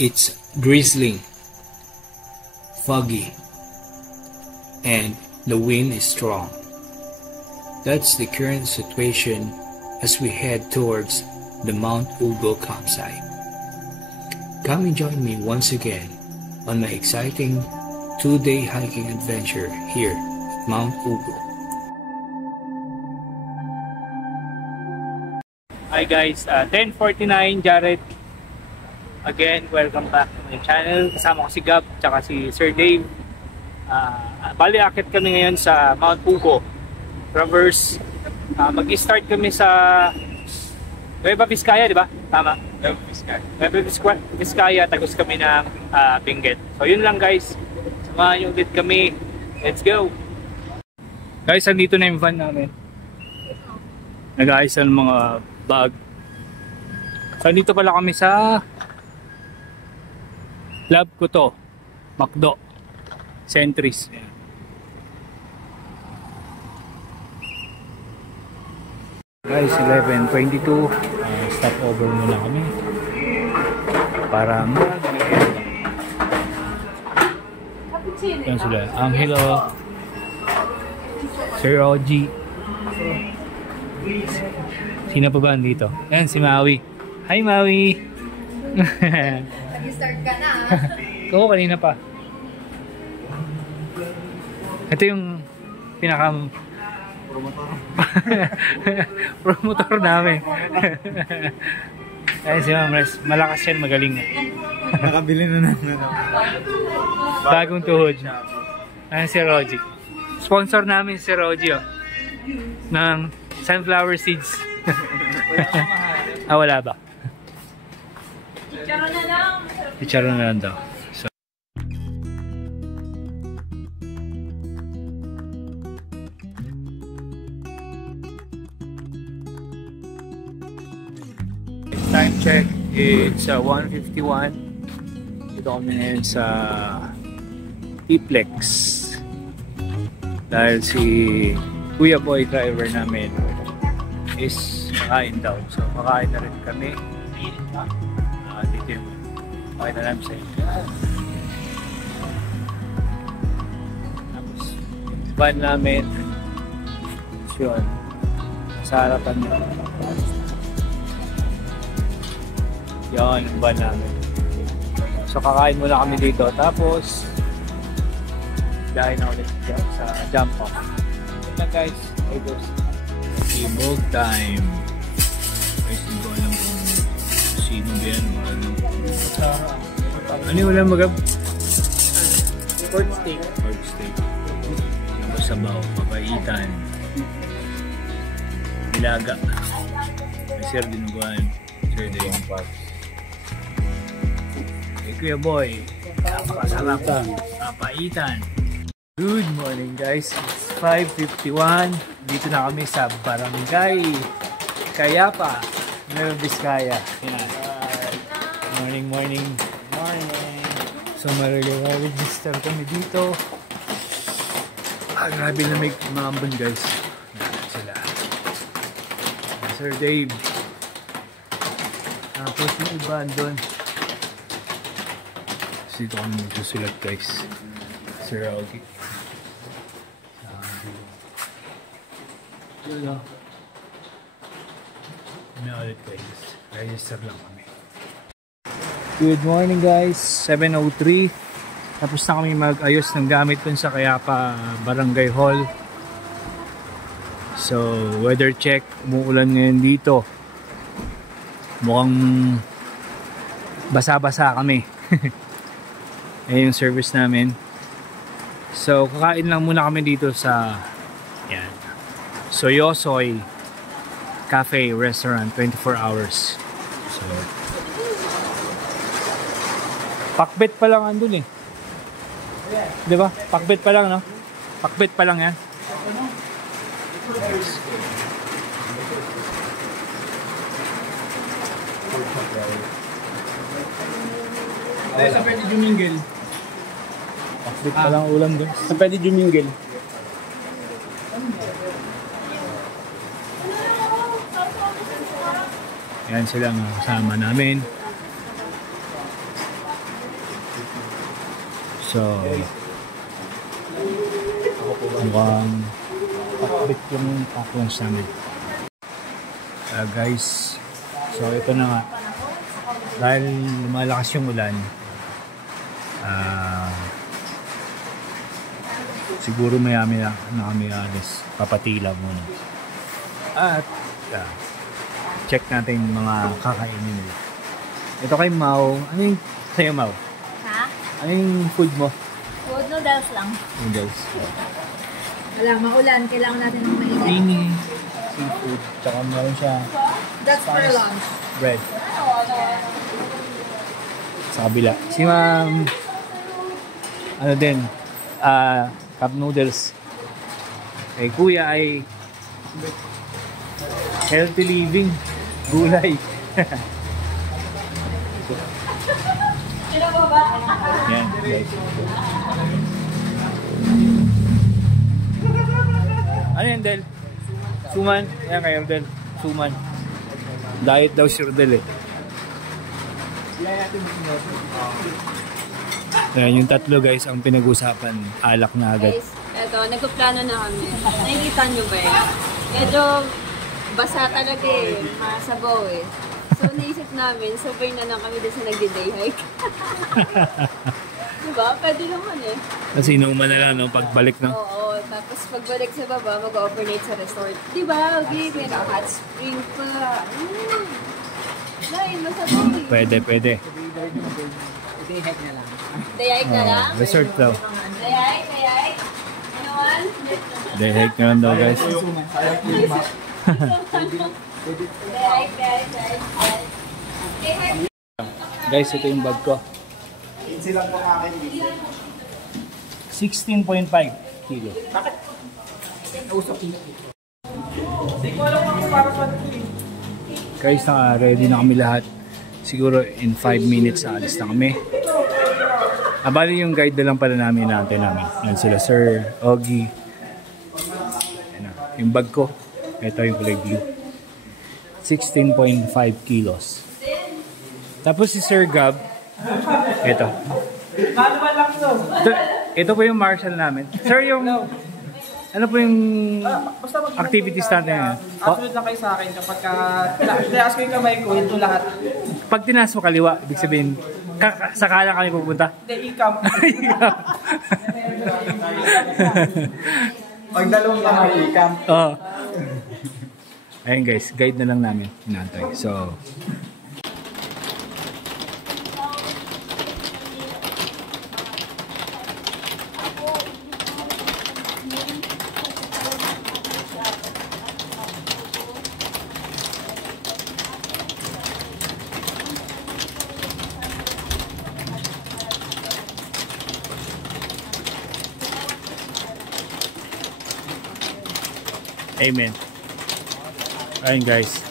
It's drizzling, foggy, and the wind is strong. That's the current situation as we head towards the Mount Ugo campsite. Come and join me once again on my exciting 2-day hiking adventure here at Mount Ugo. Hi guys, 10:49, Jared. Again, welcome back to my channel. Kasama ko si Gab, tsaka si Sir Dave. Bali, akit kami ngayon sa Mount Ugo. Traverse. Mag-start kami sa Nueva Vizcaya, di ba? Tama? Nueva Vizcaya, tagos kami ng Benguet. So yun lang guys. Samahan nyo ulit kami. Let's go! Guys, andito na yung van namin. Nag-aayos ng mga bag. So andito pala kami sa lab ko to. Macdo. Centris. Guys, 11:22. Stop over muna kami para yan sila. Angelo, Sir Oji. Sino pa ba dito? Yan, si Maui. Hi Maui. Nag-start ka na. Oo, kanina pa. Ito yung promotor namin. Ayun si Ma'am Res, malakas yan, magaling na. Nakabili na ng bagong tuhod. Ayun si Roji. Sponsor namin si Roji ng sunflower seeds. Wala ba? Chicharon na lang. Chicharon na lang daw. Time check, it's 1:51. Ito kami ngayon sa T-Plex dahil si Kuya Boy, driver namin, is kakain daw. So kakain na rin kami. Dito yung kakain na namin sa inyo. Tapos yung van namin, yun, sa harapan nyo. Yan, yung van namin. So kakain muna kami dito. Tapos dahil na ulit sa jump off. Yun lang guys. Ibog time. Guys, hindi ko alam kung sino ba yan. Ano yung ulam magab? pork steak. Pork steak. Tapos sabaw, papaitan. Nilaga. May sir dinuguan. Sir Dave. Kuya Boy, napakasarap papaitan. Good morning guys, it's 5:51. Dito na kami sa Barangay Cayapa, Nueva Vizcaya. Morning, morning. So mariregister kami dito. Grabe na may maambon guys. Sila Sir Dave. Tapos yung iba doon. Dito kami magsusulat guys. Sir Augie. Yun o. Ulit guys. Register lang kami. Good morning guys. 7:03. Tapos na kami mag-ayos ng gamit dun sa Cayapa Barangay Hall. So, weather check. Umuulan ngayon dito. Mukhang basa-basa kami. Ayan yung service namin. So, kakain lang muna kami dito sa yan, Soyosoy Cafe Restaurant, 24 hours. So, pakbet pa lang andun eh. Diba? Pakbet pa lang, no? Pakbet pa lang yan. Sa pwede jumingil. Pakbet pa lang ulam doon. Sa pwede jumingil. Yan sila mga kasama namin. So, mukhang pakbit yung pack lunch namin. Guys, so ito na nga. Dahil lumalakas yung ulan, siguro mayami na kami alis. Papatila muna. At check natin yung mga kakainin nila. Ito kay Mau. Ano yung sa'yo, Mau? Ha? Ano yung food mo? Food noodles lang. Noodles. Wala, maulan. Kailangan natin ng mainit. Creamy seafood. Tsaka meron siya That's for lunch. bread. Sa kabila. Si Ma'am, ano din, cup noodles. Kay Kuya ay healthy living. Gulay. Yan, guys. Ano yan, Del? Suman. Yan kayo, Del. Suman. Diet daw si Rodel eh. Yan, yung tatlo guys, ang pinag-usapan. Alak na agad. Guys, eto, nagpaplano na kami. Nakikita nyo ba eh? Medyo basa talaga eh. Masabaw eh. So, naisip namin, sabay na lang kami doon sa nagdi-day hike. Diba? Pwede naman eh. Kasi inuman na lang, no? Pagbalik, no? Oo. Tapos pagbalik sa baba, mag-overnight sa resort. Diba? Okay, may hot spring pa. Dahil, masabaw eh. Pwede. Day hike na lang? Resort daw. Day hike? Ano one? Day hike na lang daw, guys. Guys, ito yung bag ko. 16.5 kilo. Bakit? Guys, naka-ready na kami lahat. Siguro in 5 minutes alis na kami. Bali yung guide na lang pala namin natin. Yan sila Sir Ogie. Yan na. Yung bag ko. Ito yung kulay blue. 16.5 kilos. Tapos si Sir Gab. Ito. Ito po yung marshal namin. Sir, yung... Ano po yung activities natin ngayon? Kasunod lang kayo sa akin kapag tinaas ko yung kamay ko, ito lahat. Pag tinaas mo kaliwa, ibig sabihin, sakalang kami pupunta? Hindi, ikam. Pag dalawang kamay, ikam. Oo. Ayun guys, guide na lang namin. Inantay. So, amen. Ayun guys.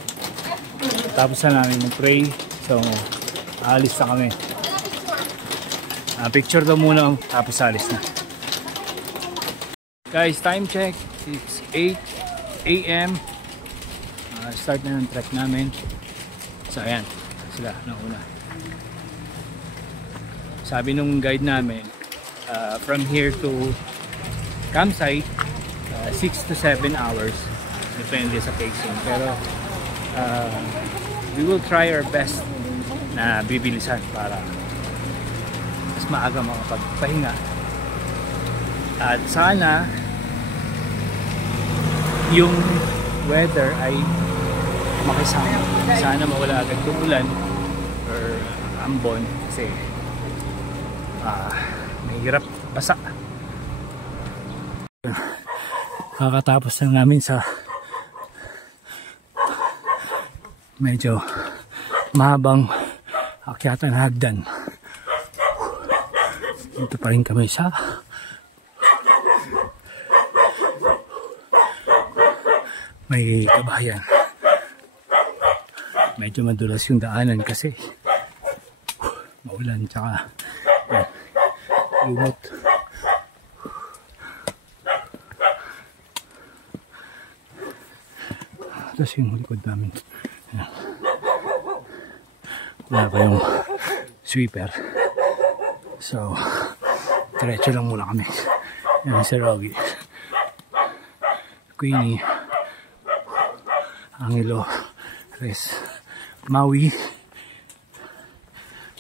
Tapos na namin mag-pray. So, alis na kami. Picture daw muna. Tapos alis na. Guys, time check. It's 8 AM. Start na ng trek namin. So, ayan. Sila, nauna. Sabi nung guide namin, from here to campsite, 6 to 7 hours. Depende sa pacing. Pero, we will try our best na bibilisan para mas maaga makapagpahinga. At sana yung weather ay makisama. Sana mawala agad yung ulan or ambon kasi mahirap basa. Kakatapos na namin sa medyo mahabang akyatan hagdan. Dito pa rin kami sa may kabahayan. Medyo madulas yung daanan kasi maulan tsaka lumot. Tapos yung likod namin, wala pa yung sweeper. So, Diretso lang muna kami. Yan si Rogi. Queenie. Angelo. Res. Maui.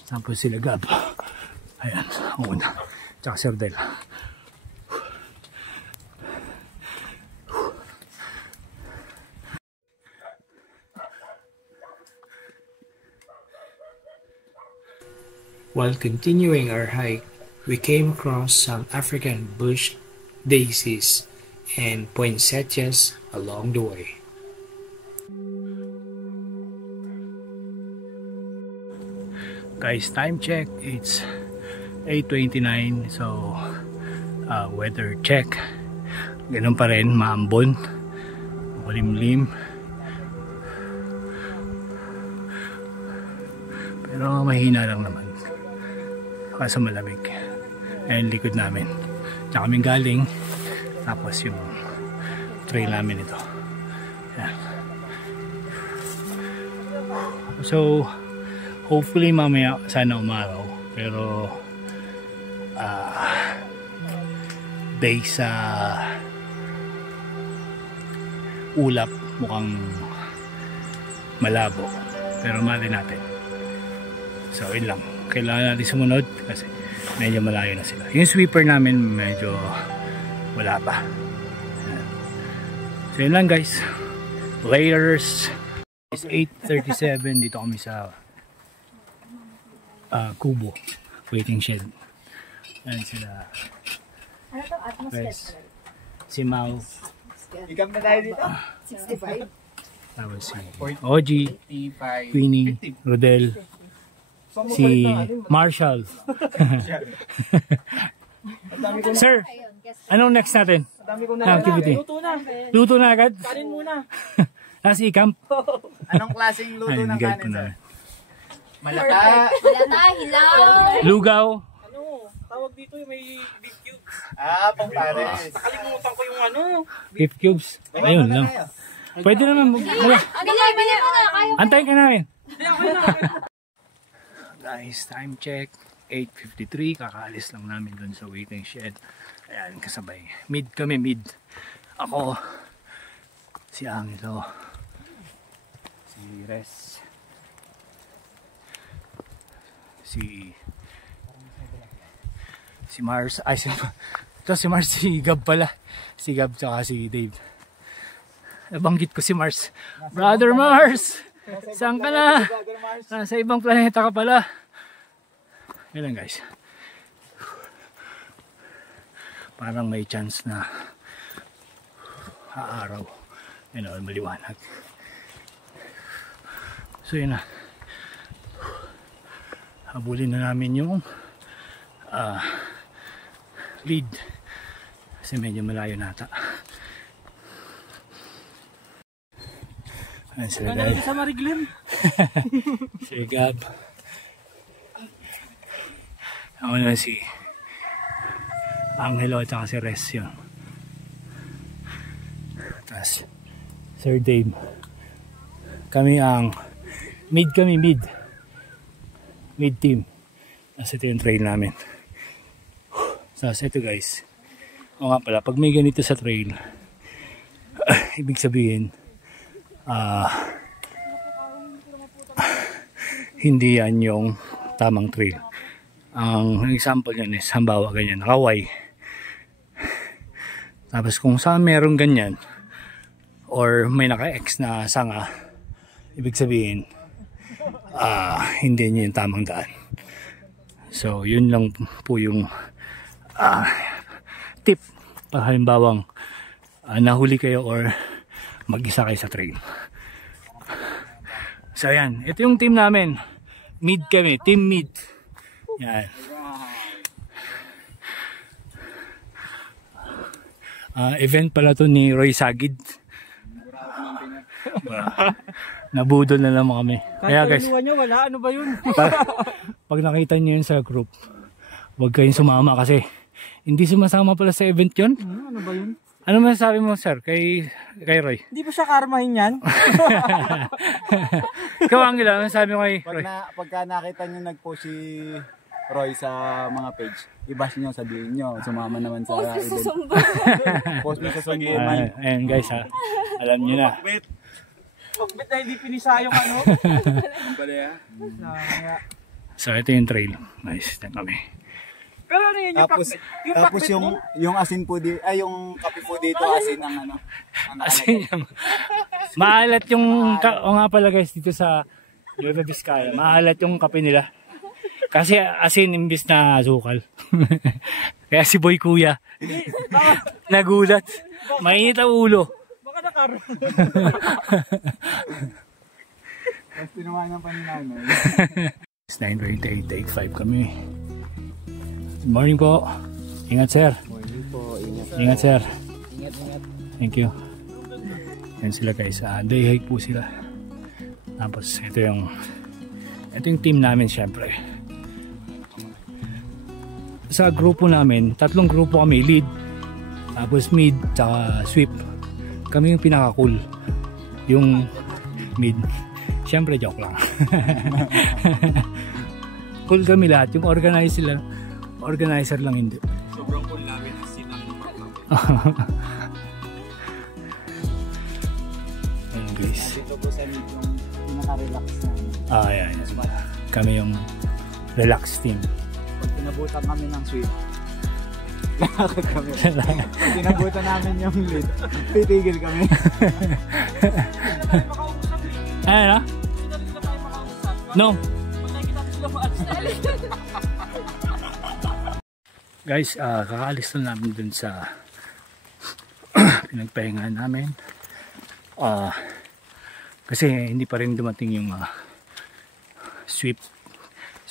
Tapos sila Gab. Ayan, ang una. Tsaka si Ardel. While continuing our hike, we came across some African bush daisies and poinsettias along the way. Guys, time check, it's 8:29, so weather check, ganun pa rin, maambon, malimlim, pero mahina lang naman, kaso malamig. Ayan likod namin, tsaka kaming galing, tapos yung trail namin ito. Ayan. So hopefully mamaya sana umaraw, pero based sa ulap mukhang malabo, pero mali natin. So yun lang, kailangan natin sumunod kasi medyo malayo na sila. Yung sweeper namin medyo wala pa. So yun lang guys, laters. It's 8:37, dito kami sa Kubo waiting shed. Ayan sila. Ano to? Atmosphere. Si Mau. Ikaw na tayo dito. 65. Tapos si OG, Queenie, Rodel, si Marshall. Sir, anong next natin? Dami ko na Activity. Luto na. Luto na agad? Kanin muna. Si Camp. Anong klaseng luto ng kanin, sir? Malata. Malata, hilaw. Lugaw. Ano? Tawag dito yung may beef cubes. Pang pares. Nakalimutan ko yung ano. Beef cubes. Ayun lang. Pwede naman. Bili mo na. Kayo. Antayin ka namin. Guys, time check. 8:53. Kakaalis lang namin dun sa waiting shed. Ayan, kasabay. Mid kami, mid. Ako. Si Angelo. Si Res. Si Mars, ay si Mars, si Gab pala, si Gab tsaka si Dave. Nabanggit ko si Mars. Brother Mars, saan ka na? Nasa ibang planeta ka pala. Yan lang guys, parang may chance na haaraw, maliwanag. So yun na, habulin na namin yung lead kasi medyo malayo nata. Ayan sila guys. Sa Mariglim. Si Gab. Ako na si Angelo at saka si Res yun. Tapos Sir Dave. Kami ang mid team. Nasa ito yung trail namin. So ito guys, o nga pala, pag may ganito sa trail, ibig sabihin hindi yan yung tamang trail. Ang example yan is halimbawa ganyan, nakaway, tapos kung saan meron ganyan or may naka-X na sanga, ibig sabihin hindi niya yung tamang daan. So yun lang po yung tip halimbawang nahuli kayo or mag-isa kayo sa trail. So yan, ito yung team namin, mid kami, team mid. Yan. Event pala to ni Roy Sagid. Nabudol na naman kami. Kaya guys, nyo, wala, ano ba yun? pag nakita nyo yun sa group, huwag kayong sumama kasi hindi sumasama pala sa event yun. Ano ba yun? Ano masasabi mo sir kay Roy? Hindi ba siya karmahin yan? Ikaw Angela, ano sabi mo kay Roy? Pagka nakita nyo nagpo si Roy sa mga page, i-bash nyo, sabihin nyo, sumama naman sa Post event. sa sumba. Post nyo sa sumba. Ayan guys ha, alam nyo na. Magbit na hindi pinisa yung ano. Ang pala yan. So ito yung trail. Nice, na kami. Pero ano yun, yung Tapos, pakbit? Yung tapos pakbit mo? yung asin po dito, ay yung kape po dito, asin ang ano. Asin yung... Maalat yung... O nga pala guys, dito sa Nueva Vizcaya, maalat yung kape nila. Kasi asin imbis na asukal. Kaya si Boy Kuya, nagulat. Mainit ang ulo. Baka nakaroon. Tapos tinawanan pa ni nanay. It's 9:38, take 5 kami. Good morning po. Ingat sir. Morning po, ingat. Ingat sir. Ingat. Thank you. Yan sila guys. Day hike po sila. Tapos ito yung team namin syempre. Sa grupo namin, 3 grupo kami, lead, tapos mid, tsaka sweep. Kami yung pinaka-cool. Yung mid. Syempre joke lang. Cool kami lahat. Yung organizer lang hindi. Sobrang cool namin as in ang Ayan guys. dito po sa mid yung pinaka-relax namin. Ayan. Kami yung relax team. Pag pinabutan kami ng sweet, lakad kami. Pag pinabutan namin yung lead, titigil kami. Ayan ha? No. Guys, kakaalis na namin dun sa pinagpahingahan namin. Kasi hindi pa rin dumating yung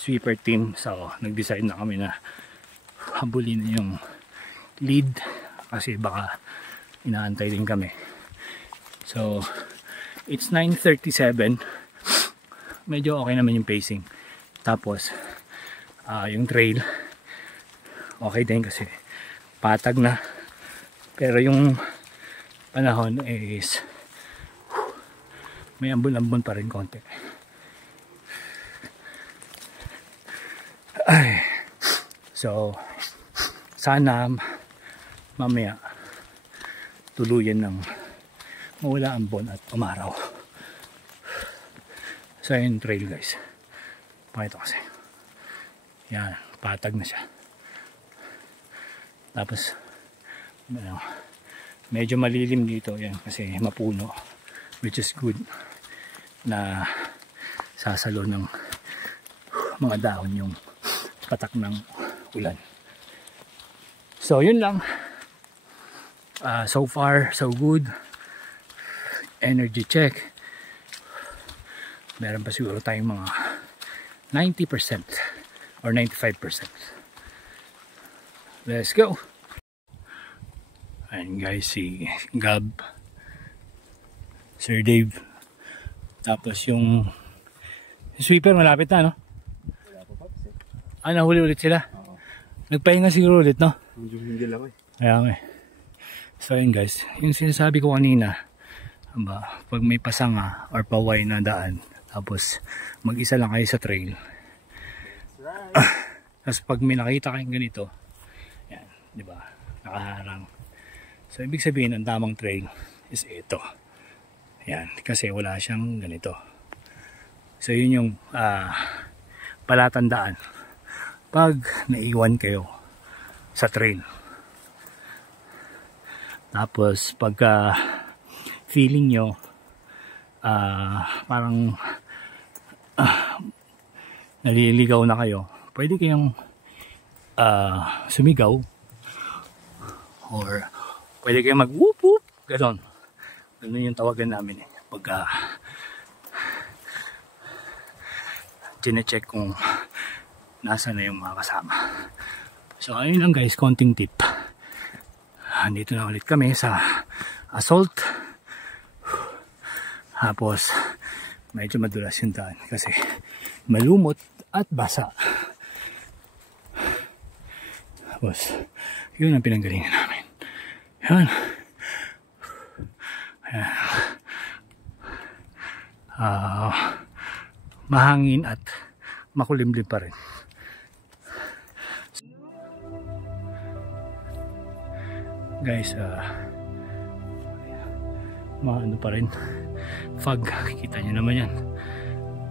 sweeper team. So nag-decide na kami na habulin na yung lead kasi baka inaantay din kami. So it's 9:37. Medyo okay naman yung pacing. Tapos yung trail okay din kasi patag na. Pero yung panahon is may ambon-ambon pa rin konti. Ay. So sana mamaya tuluyan ng mawala ambon at umaraw. So yung trail guys, pakita kasi yan, patag na siya. Tapos medyo malilim dito yan kasi mapuno, which is good na sasalo ng mga dahon yung patak ng ulan. So yun lang. So far so good. Energy check, meron pa siguro tayong mga 90% or 95%. Let's go. Ayan guys, si Gab, Sir Dave, tapos yung sweeper malapit na, no? Nahuli ulit sila. Nagpahinga siguro ulit, no? Hindi lang eh. Kaya so yun guys, yung sinasabi ko kanina, pag may pasanga or paway na daan, tapos mag-isa lang kayo sa trail, tapos pag may nakita kayong ganito, yan, di ba, nakaharang. So ibig sabihin ang tamang trail is ito. Yan, kasi wala siyang ganito. So yun yung palatandaan pag naiwan kayo sa trail. Tapos pagka feeling nyo parang naliligaw na kayo, pwede kayong sumigaw or pwede kayong mag whoop whoop, ganon yung tawagan namin pagka chinecheck kung nasa na yung mga kasama. So ayun lang guys, konting tip. Dito na ulit kami sa Assault. Tapos medyo madulas yung daan kasi malumot at basa. Tapos yun ang pinanggalingan namin. Yan. Mahangin at makulimlim pa rin. Guys, ano pa rin, fog, kita nyo naman yan.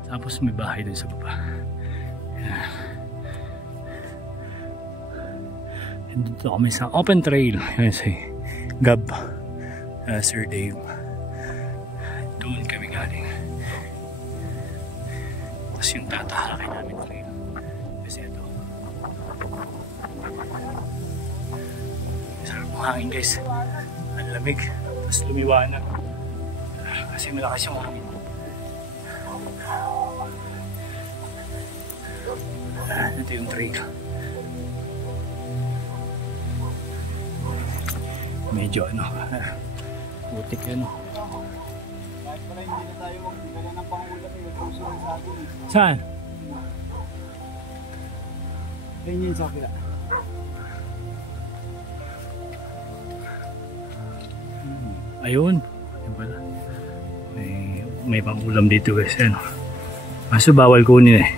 Tapos may bahay dun sa baba. Yan. Dito kami sa open trail. Yan si Gab, Sir Dave. Doon kami galing. Tapos yung tatahakin namin trail. Kasi ito. Sarap ng hangin guys. Ang lamig. Tapos lumiwanag. Kasi malakas yung hangin. Ito yung trail. Medyo butik yun. Kahit pala hindi na tayo magdala ng pangulat eh, magpusulan sa atin eh. Saan? Ganyan sa kapila. Ayun. Ayun pala. May pangulam dito guys. Kaso bawal kunin eh.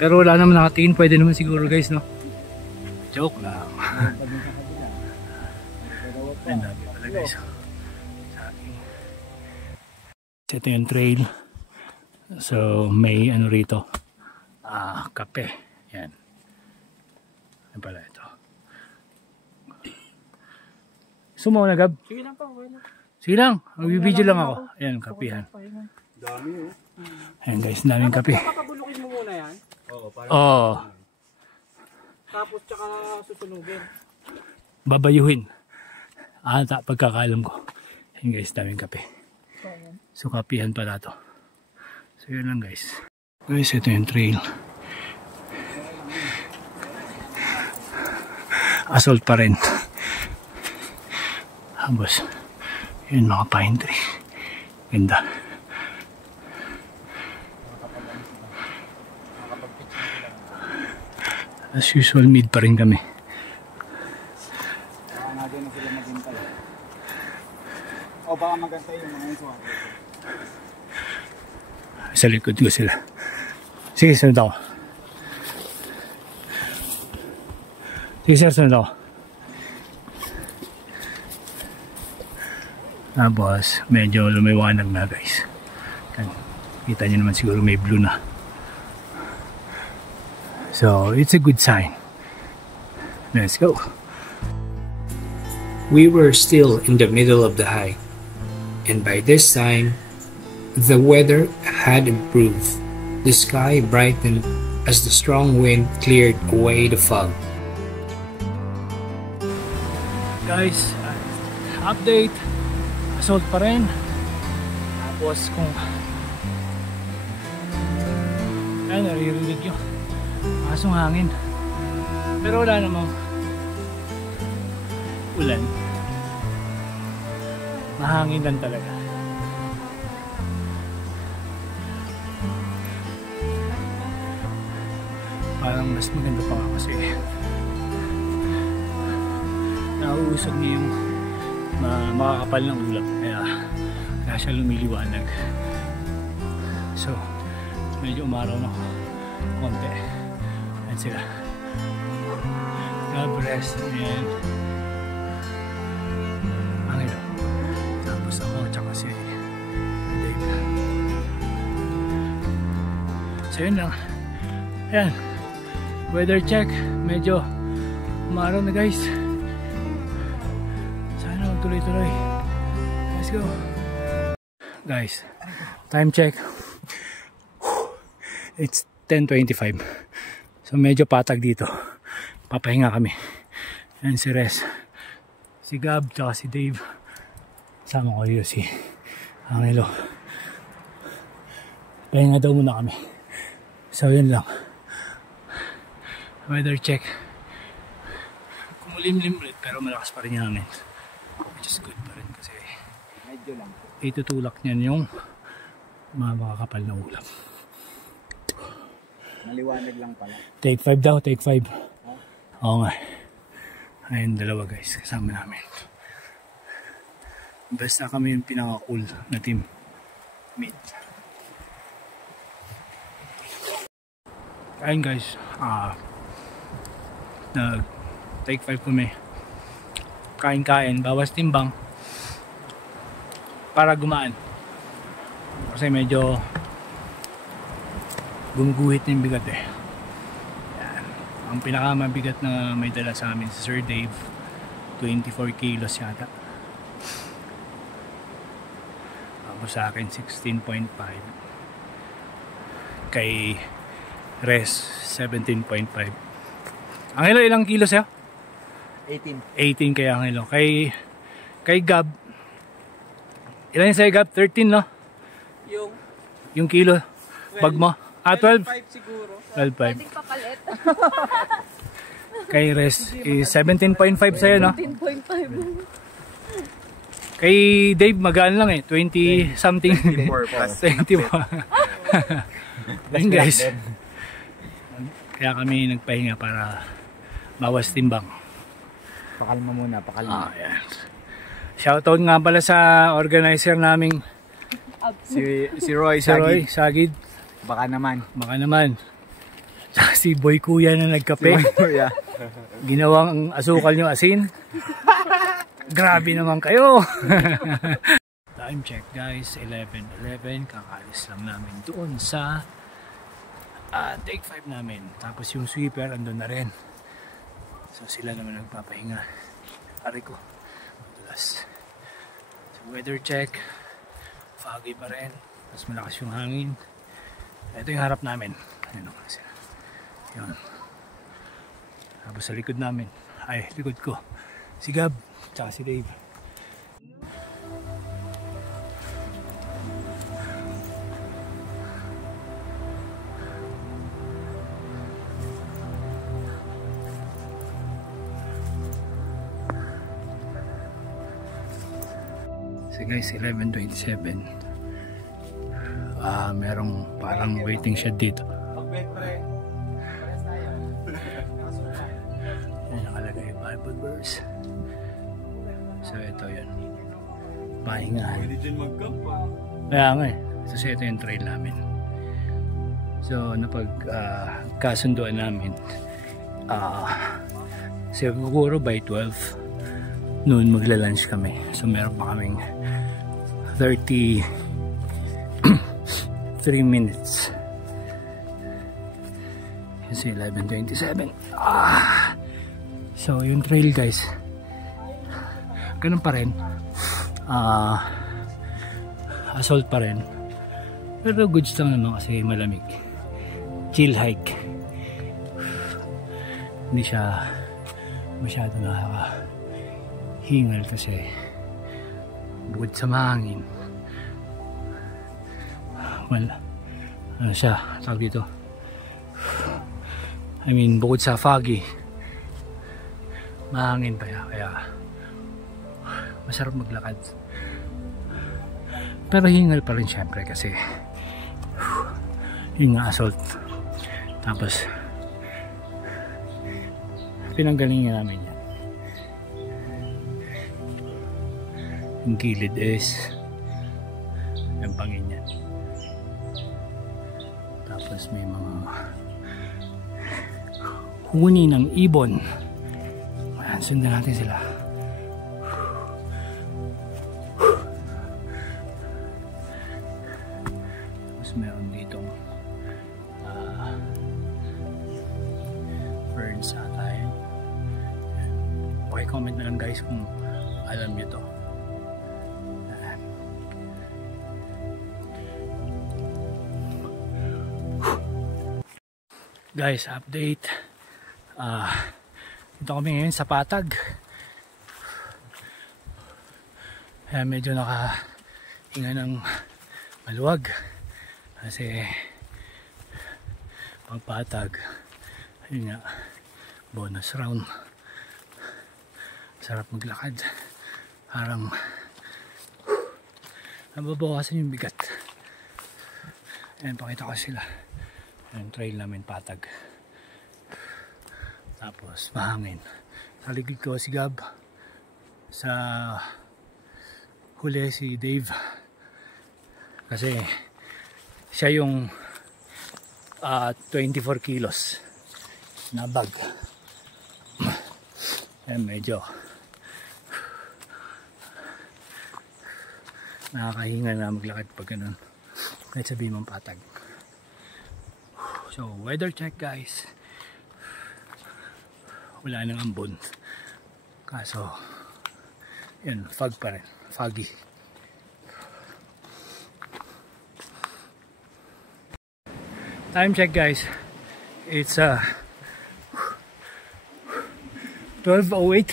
Pero wala naman nakatingin. Pwede naman siguro guys, no? Joke lang. Ang dami pala guys. Ito yung trail. So may rito. Kape. Yan. Yan pala ito. Sumaw na Gab? Sige lang pa, okay lang. Sige lang. Magbibideo lang ako. Ayan, kapihan. Dami Ayan guys, daming kape. Papabulukin mo muna yan. Oo. Tapos tsaka susunugin. Babayuhin. Pagkakalam ko. Ayan guys, daming kape. So kapihan pala to. So yun lang guys. Guys, ito yung trail. Assault pa rin. Tapos, yun mga pine tree. Ganda. As usual, mid pa rin kami. Baka natin na sila maghintay. O baka magantay yung mga isuwa. Sa likod ko sila. Sige, sunod ako. Sige sir, sunod ako. Tapos, medyo lumiwanag na guys. Kita nyo naman siguro may blue na. So, it's a good sign. Let's go. We were still in the middle of the hike, and by this time, the weather had improved. The sky brightened as the strong wind cleared away the fog. Guys, update. Assault pa rin. Tapos kung naririnig yun. Asong hangin. Pero wala namang ulan. Mahangin lang talaga. Parang mas maganda pa nga kasi nauusog niya yung makakapal ng ulap, kaya siya lumiliwanag. So medyo umaraw na konti. Ayan sila. God bless. And Angelo. Tapos ako tsaka si Dave. So yun lang. Ayan, weather check. Medyo umaraw na guys. Tuloy-tuloy. Let's go. Guys, time check. It's 10:25. So medyo patag dito. Papahinga kami. Yan si Res, si Gab, tsaka si Dave. Sama ko dito si Angelo. Pahinga daw muna kami. So yun lang. Weather check. Kumulimlim ulit pero malakas pa rin yung hangin. Which is good pa rin kasi medyo lang. itutulak niyan yung makakapal na ulap. Maliwanag lang pala. Take 5 daw, take 5. Oo nga. Ayun, dalawa guys, kasama namin. Basta kami yung pinaka-cool na team. Meet. Ayun guys, take 5 kami. kain-kain, bawas timbang para gumaan. Kasi medyo gumuguhit na yung bigat eh. Yan. Ang pinakamabigat na may dala sa amin si Sir Dave, 24 kilos yata. Tapos sa akin 16.5. Kay Res 17.5. Angelo, ilang kilos ya? 18. 18 kay Angelo. Kay Gab, ilan yung sa'yo Gab? 13 no? Yung kilo bag mo? 12? 5 siguro. 12.5. Pwedeng papalit. Kay Res is 17.5 sa'yo no? 10.5. Kay Dave magaan lang eh, 20 something. 24 Ayun guys, kaya kami nagpahinga para bawas timbang. Pakalma muna, pakalma. Ayan. Shoutout nga pala sa organizer naming Si Roy si Roy Sagid. Sagid. Baka naman. Tsaka si Boy Kuya na nagkape. Kuya. Ginawang asukal yung asin. Grabe naman kayo. Time check guys, 11:11. Kakalis lang namin doon sa take 5 namin. Tapos yung sweeper andun na rin. So sila naman nagpapahinga. Ari ko. Madalas. So weather check. Foggy pa rin. Mas malakas yung hangin. Ito yung harap namin. Ayun o sila. Yun. Tapos sa likod namin. Ay, likod ko. Si Gab. Tsaka si Dave. So guys, 11:27. Merong parang waiting shed dito. Yan nakalagay yung Bible verse. So ito yun. Pahingahan. Kaya nga eh. So ito yung trail namin. So napag kasunduan namin. Siguro by 12 noon magla-lunch kami. So meron pa kaming 33 minutes. Kasi 11:27. So yung trail guys, ganun pa rin. Assault pa rin. Pero goods lang naman kasi malamig. Chill hike. Hindi siya masyado nakakahingal kasi bukod sa mahangin, ano siya, tawag dito, I mean bukod sa foggy, mahangin pa kaya masarap maglakad. Pero hingal pa rin syempre kasi yun nga, assault. Tapos pinanggalingan namin yan. Yung gilid is yung pangin yan. Tapos may mga huni ng ibon. Ayan, sundan natin sila. Tapos meron ditong birds sa tayo. Comment na lang guys kung alam nyo to. Guys, update. Dito kami ngayon sa Patag. Medyo nakahinga ng maluwag kasi pag Patag, yun nga, bonus round. Sarap maglakad. Parang nababawasan yung bigat. Ayan, pakita ko sila. Yung trail namin Patag. Tapos mahangin. Sa ligid ko si Gab. Sa huli si Dave. Kasi siya yung 24 kilos na bag. Ayan, medyo Nakakahinga na maglakad pag ganun. Kahit sabihin mong patag. So, weather check guys. Wala nang ambon. Kaso, yun, fog pa rin. Foggy. Time check guys. It's 12:08.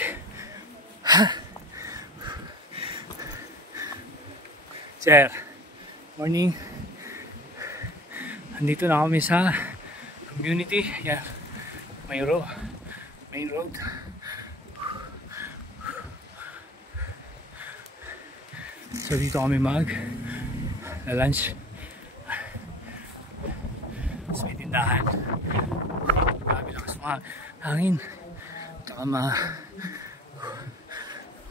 Sir, morning. Andito na kami sa community. Yan. Main road. So dito kami lunch. Sa may tindahan. Grabe lakas mga hangin. Tsaka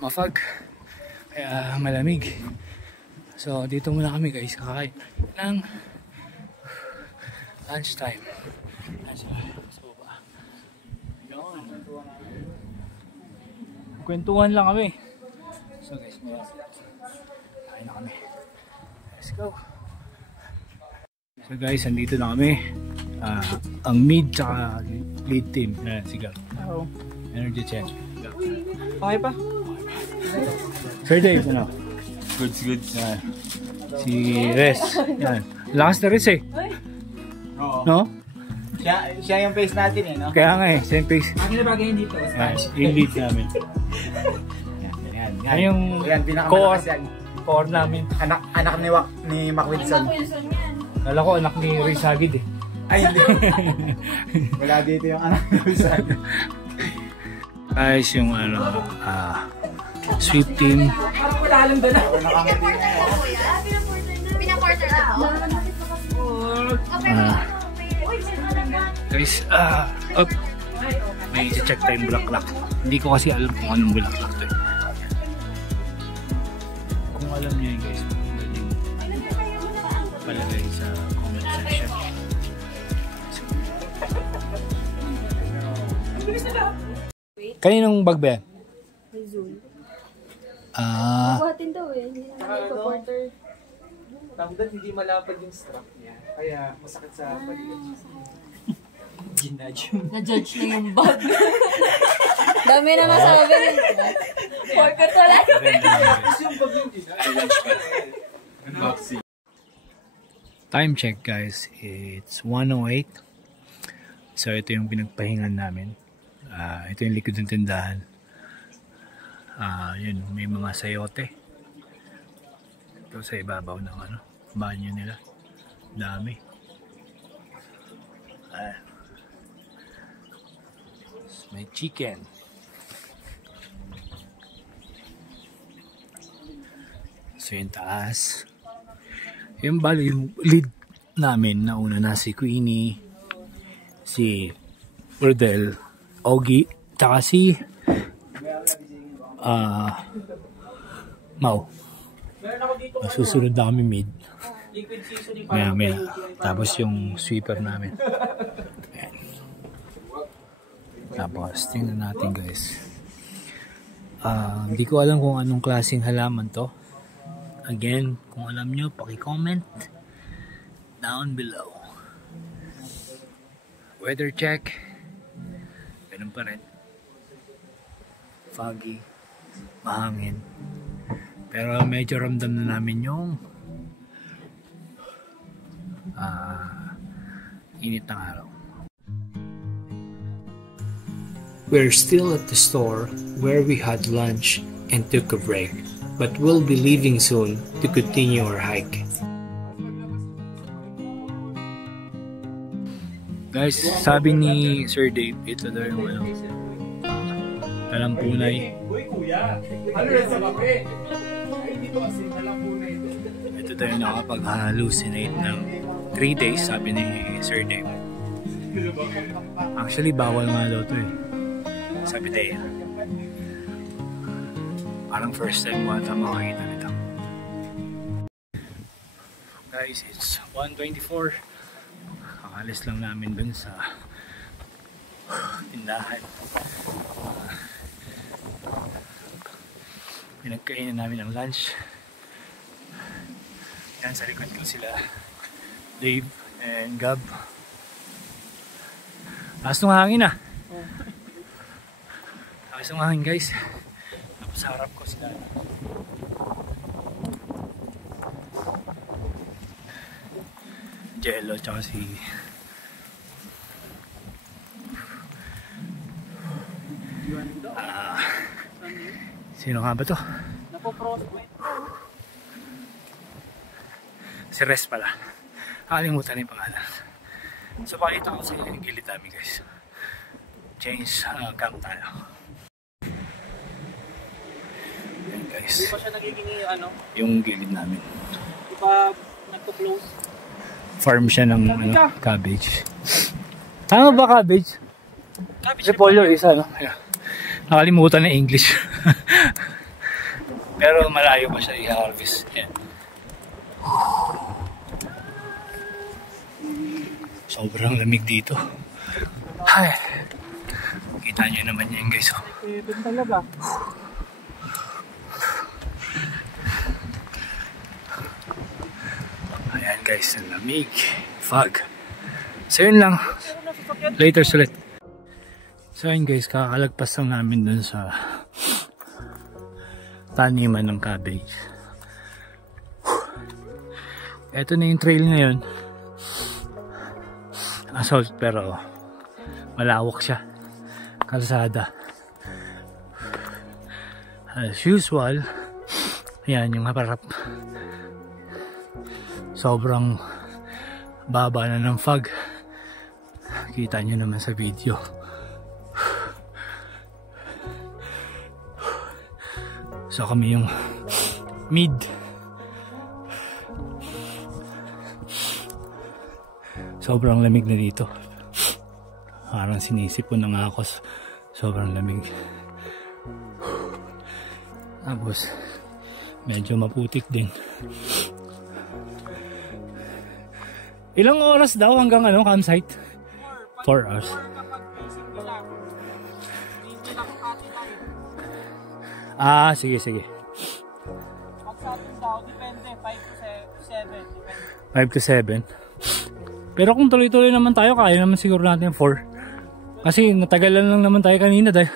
mafag. Kaya malamig. So dito muna kami guys. Kakain ng lunch time. So ba? Yun. Kwentuhan lang kami. So guys, kain na kami. Let's go. So guys, andito na kami. Ang mid tsaka lead team. Sige. Hello. Energy check. Okay pa? Sir Dave, ano? Goods. Si Res. Yan. Lakas na Res eh. Oo. No? Siya yung face natin eh, no? Kaya nga eh, same face. Akin na bagay dito. Yan, yung lead namin. Yan yung pinakamalakas yan. core namin. Anak ni Mac Wilson. Kala ko anak ni Riz Hagid eh. Ay, hindi. Wala dito yung anak ni Wilson. Guys, yung sweep team. Parang wala lang doon. Pinaporter na ako. Guys, may check tayong bulaklak. Hindi ko kasi alam kung anong bulaklak to eh. Kung alam niyo yun guys, pwedeng palagay sa comment section. Kaninong bag ba yan? Buhatin daw eh. Hindi namin ito-porter. Tanggal, hindi malapad yung strap niya. Kaya masakit sa balikat. Na-judge na yung bag. Dami na masabi. Porter to lang. Time check guys, it's 1:08. So ito yung pinagpahingan namin. Ito yung likod ng tindahan. Yun, may mga sayote. Ito sa ibabaw ng banyo nila. Dami. May chicken. So yung taas. Yung bali yung lead namin na una na si Queenie, si Rodel, Ogie, tsaka si Mau. Susunod na kami mid. Maya. Tapos yung sweeper namin. Ayan. Tapos tingnan natin guys. Hindi ko alam kung anong klaseng halaman to. Again, kung alam nyo, paki-comment down below. Weather check. Ganun pa rin. Foggy. Mahangin. Pero medyo ramdam na namin yung init ng araw. We're still at the store where we had lunch and took a break, but we'll be leaving soon to continue our hike. Guys, sabi ni Sir Dave, ito daw yung talampunay. Ito daw yung nakapag-hallucinate ng 3 days, sabi ni Sir Dave. Actually, bawal nga daw to eh. Sabi Dave. Parang first time mo ata makakita nito. Guys, it's 1:24. Kakalis lang namin dun sa tindahan. Pinagkainan namin ng lunch. Yan, sa likod ko sila Dave and Gab. Lakas ng hangin ah. Lakas ng hangin guys. Tapos sa harap ko sila Jello tsaka si sino nga ba to? Si Res pala. Nakalimutan yung pangalan. So pakita ko sa inyo yung gilid namin guys. Change cam tayo. Yan guys. Hindi pa siya nagiging ano? Yung gilid namin. Hindi pa nagpo-close. Farm siya ng cabbage. Tama ba cabbage? Repolyo is ano? Yeah. Nakalimutan na English. Pero malayo pa siya i-harvest. Yeah. Sobrang lamig dito. Ay. Kita nyo naman yan guys. Oh. Ito talaga. Ayan guys, ang lamig. Fog. So yun lang. Later ulit. So yun guys, kakalagpas lang namin dun sa taniman ng cabbage. Ito na yung trail ngayon. Assault pero malawak siya. Kalsada. As usual, ayan yung harap. Sobrang baba na ng fog. Kita nyo naman sa video. So kami yung mid. Sobrang lamig na dito. Parang sinisipon na nga ako. Sobrang lamig. Tapos medyo maputik din. Ilang oras daw hanggang ano campsite? 4 hours. Ah, sige, sige. Pag sa atin daw, depende. 5 to 7. 5 to 7. Pero kung tuloy-tuloy naman tayo, kaya naman siguro natin 4. Kasi natagalan lang naman tayo kanina dahil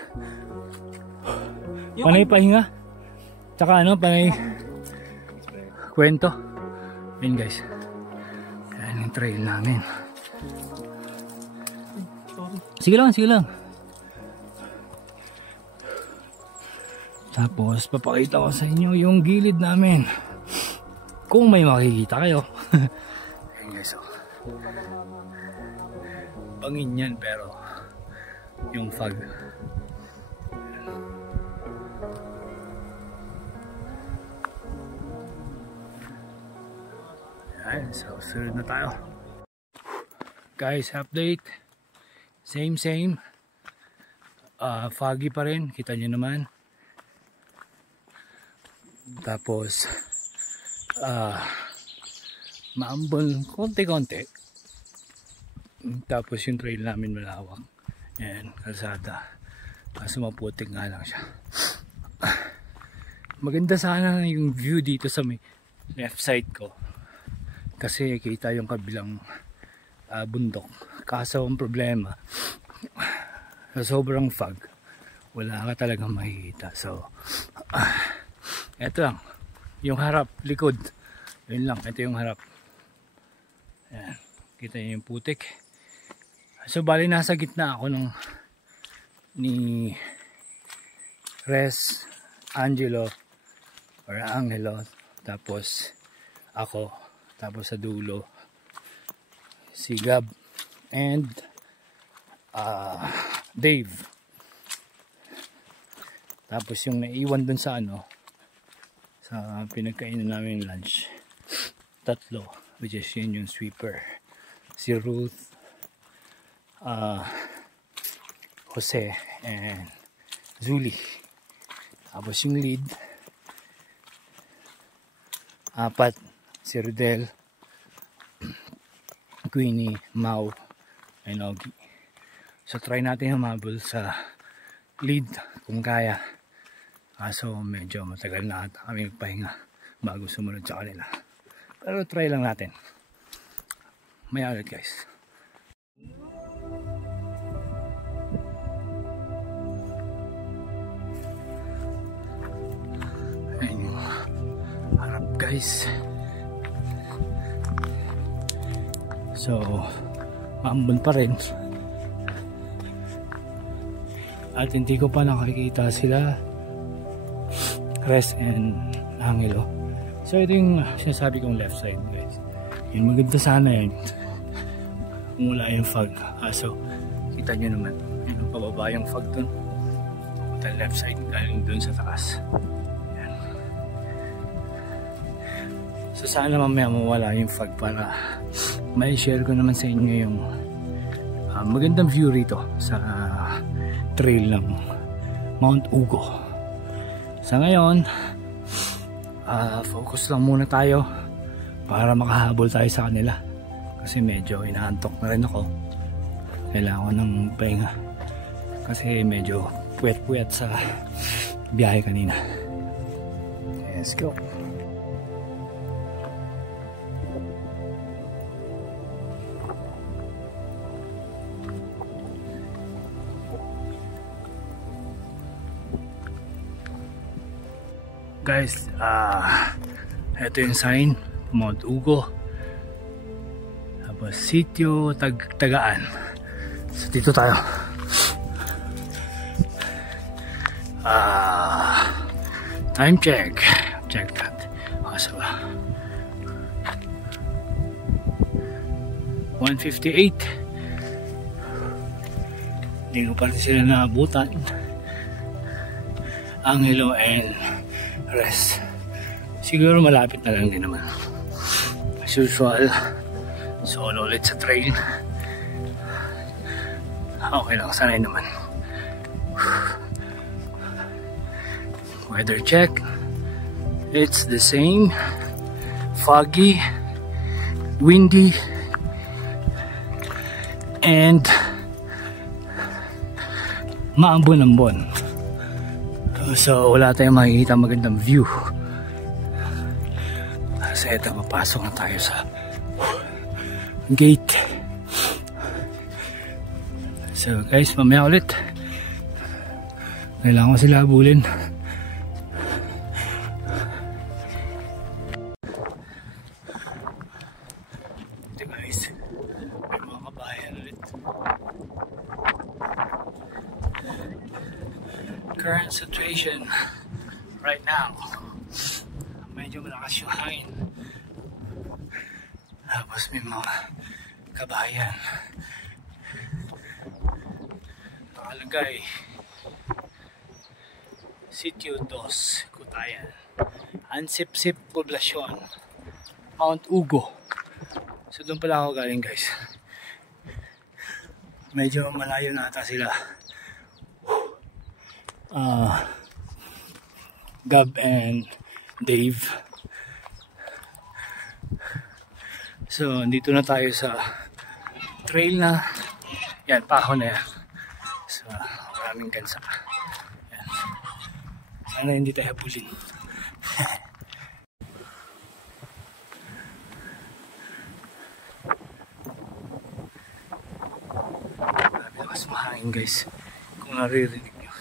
panay pahinga. Tsaka ano, panay kwento. Yun guys. Yan yung trail namin. Sige lang, sige lang. Tapos papakita ko sa inyo yung gilid namin. Kung may makikita kayo. Ayan guys, oh. Bangin yan pero yung fog. Ayan, so sunod na tayo. Guys, update. Same. Foggy pa rin, kita nyo naman. Tapos maambon konti-konti. Tapos yung trail namin malawak. Ayan, kalsada. Kaso maputik nga lang siya. Maganda sana yung view dito sa may left side ko. Kasi kita yung kabilang bundok. Kaso ang problema sa sobrang fog, wala ka talagang makikita. So eto lang yung harap, likod. Yun lang, ito yung harap. Ayan, kita nyo yung putik. So bali nasa gitna ako ni Res, Angelo or Angelo, tapos ako, tapos sa dulo si Gab and Dave. Tapos yung naiwan dun sa ano, sa pinagkainan namin lunch, tatlo, which is yun yung sweeper, si Ruth, Jose and Zuli. Tapos yung lead, 4, si Rodel, Queenie, Mau, and Ogie. So try natin humabol sa lead kung kaya. Kaso medyo matagal na ata kami magpahinga bago sumunod sa kanila. Pero try lang natin. Maya ulit guys. Ayan yung harap guys. So maambon pa rin. At hindi ko pa nakikita sila Res and Angelo. So ito yung sinasabi kong left side guys. Yun, maganda sana yun kung wala yung fog. So kita nyo naman, yun, pababa yung fog dun. Pupunta left side galing dun sa taas. Yan. So sana mamaya mawala yung fog para may share ko naman sa inyo yung magandang view rito sa trail ng Mount Ugo. Sa ngayon focus lang muna tayo para makahabol tayo sa kanila kasi medyo inaantok na rin ako. Kailangan ko ng pahinga kasi medyo puwet-puwet sa biyahe kanina. Let's go. Guys, ito yung sign, Mount Ugo. Tapos sitio Tagaan. So dito tayo. Time check. Check that. So 1:58. Hindi ko pa rin sila naabutan. Angelo and Res. Siguro malapit na lang din naman. As usual, solo ulit sa trail. Okay lang, sanay naman. Weather check. It's the same. Foggy, windy, and maambon-ambon. So wala tayong makikita magandang view. Kasi ito, mapasok na tayo sa gate. So guys, mamaya ulit kailangan ko sila habulin. Ito guys, may mga kabayan ulit. Current situation right now, medyo malakas yung hangin, tapos may mga kabayan nakalagay Sitio 2 Cutayan, Ansipsip Poblasyon, Mount Ugo. So doon pala ako galing guys. Medyo malayo na ata sila Gab and Dave. So dito na tayo sa trail na yan, pahon na yan. So maraming gansa. Yan. Sana hindi tayo habulin. Grabe lakas mahangin guys, kung naririnig nyo.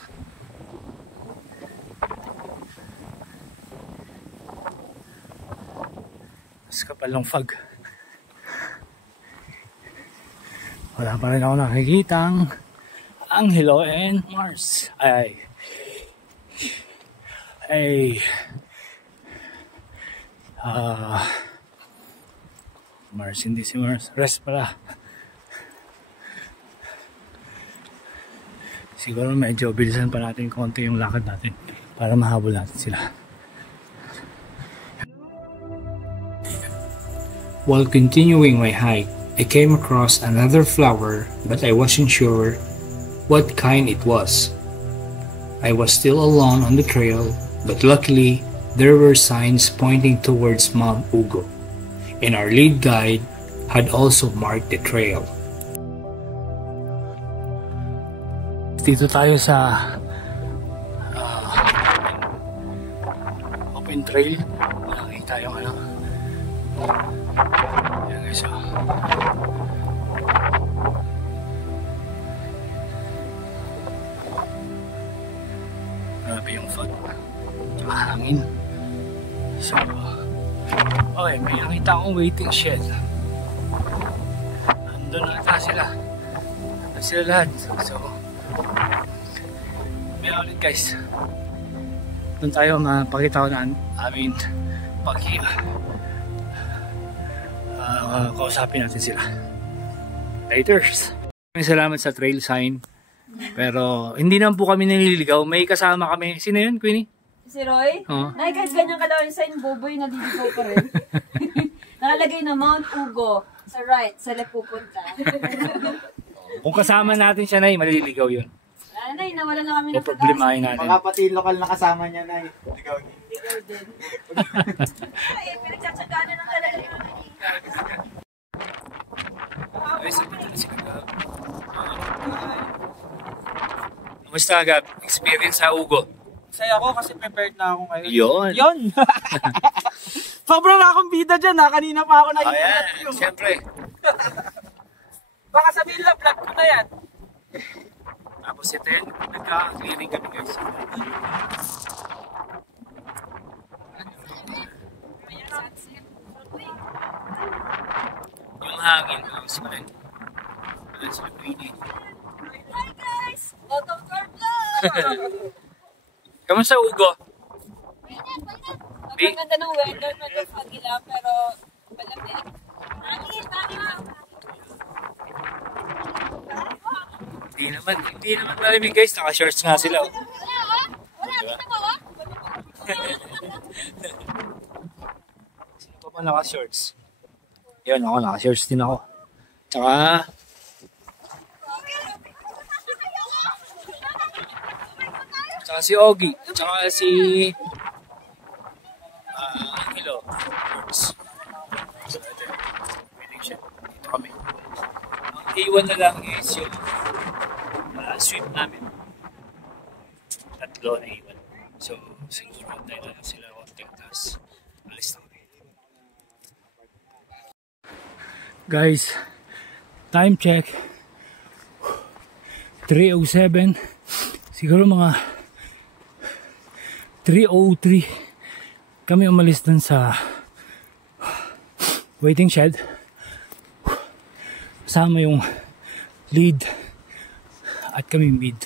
Mas kapal ng fog. Wala pa rin ako nakikitang Angelo and Mars. Mars, hindi si Mars. Res pala. Siguro medyo bilisan pa natin konti yung lakad natin para mahabol natin sila. While continuing my hike, I came across another flower, but I wasn't sure what kind it was. I was still alone on the trail, but luckily there were signs pointing towards Mount Ugo, and our lead guide had also marked the trail. Dito tayo sa open trail. Nakikita yung Ayan guys, oh. Grabe yung fog. Tsaka hangin. So, okay, may nakita akong waiting shed. Andun ata sila. Andun sila lahat. So, may ulit guys. Doon tayo mapakita ko na amin kausapin natin sila. Laters! May salamat sa trail sign. Pero hindi naman po kami nililigaw. May kasama kami. Sino yun, Queenie? Si Roy? Oo. Ay, kahit ganyan ka daw yung sign, boboy, naliligaw pa rin. Nakalagay na Mount Ugo. Sa right, sa left pupunta. Kung kasama natin siya, Nay, maliligaw yun. Nay, nawala na kami ng problemahin natin. Baka pati yung lokal na kasama niya na ligaw din. Ligaw din. Ay, pinagtsatsagaan na ng talaga yun. Ay, sabi na si Gab. Kamusta, Gab? Experience sa Ugo? Saya ako kasi prepared na ako ngayon. Yun. Yun! Sobrang akong bida dyan ha. Kanina pa ako Ayan, siyempre. Baka sabihin lang, vlog ko na yan. Tapos si Ted, nagka-clearing kami guys. Yung hangin, guys, pa rin. Ayan sila Queenie. Hi guys! Welcome to our vlog! Kamusta Ugo? Ang ganda ng weather, medyo foggy lang, pero malamig. Hangin! Hindi naman malamig guys, naka-shorts nga sila. Oh. Sino pa ba naka-shorts? Yun, ako naka-shorts din ako. Tsaka si Ogie, tsaka si Angelo. Shorts. So, ito, waiting siya. Dito kami. Ang iwan na lang is yung sweep namin. Tatlo na iwan. So, siguro tayo lang sila konting tas. Alis na kami. Guys, time check. 3:07. Siguro mga 3:03 kami umalis dun sa waiting shed. Kasama yung lead at kami mid.